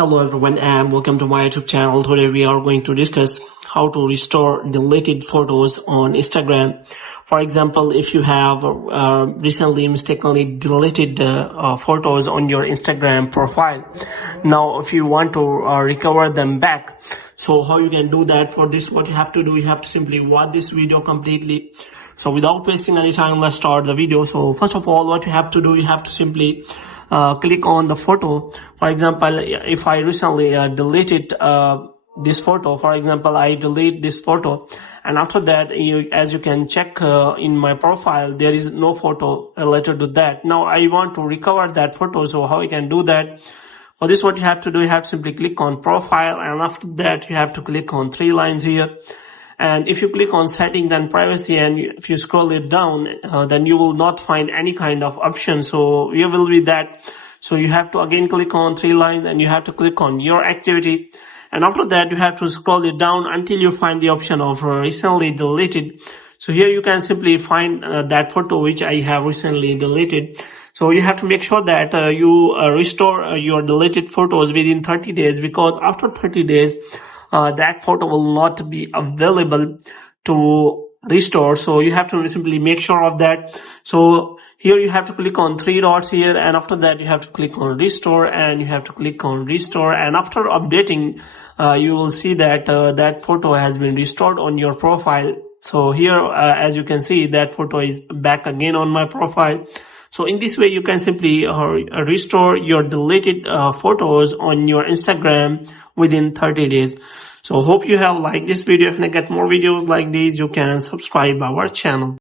Hello everyone and welcome to my YouTube channel. Today we are going to discuss how to restore deleted photos on Instagram. For example, if you have recently mistakenly deleted photos on your Instagram profile, now if you want to recover them back, so how you can do that? For this, what you have to do, you have to simply watch this video completely. So without wasting any time, let's start the video. So first of all, what you have to do, you have to simply click on the photo. For example, if I recently deleted this photo, for example, I delete this photo, and after that, as you can check in my profile, there is no photo related to that. Now I want to recover that photo, so how you can do that? For this, what you have to do, you have to simply click on profile, and after that you have to click on three lines here. And if you click on settings and privacy, and if you scroll it down, then you will not find any kind of option. So here will be that. So you have to again click on three lines, and you have to click on your activity. And after that, you have to scroll it down until you find the option of recently deleted. So here you can simply find that photo which I have recently deleted. So you have to make sure that you restore your deleted photos within 30 days, because after 30 days, that photo will not be available to restore. So you have to simply make sure of that. So here you have to click on three dots here, and after that you have to click on restore, and you have to click on restore, and after updating you will see that that photo has been restored on your profile. So here as you can see, that photo is back again on my profile. So in this way you can simply restore your deleted photos on your Instagram within 30 days. So hope you have liked this video. If you get more videos like these, you can subscribe our channel.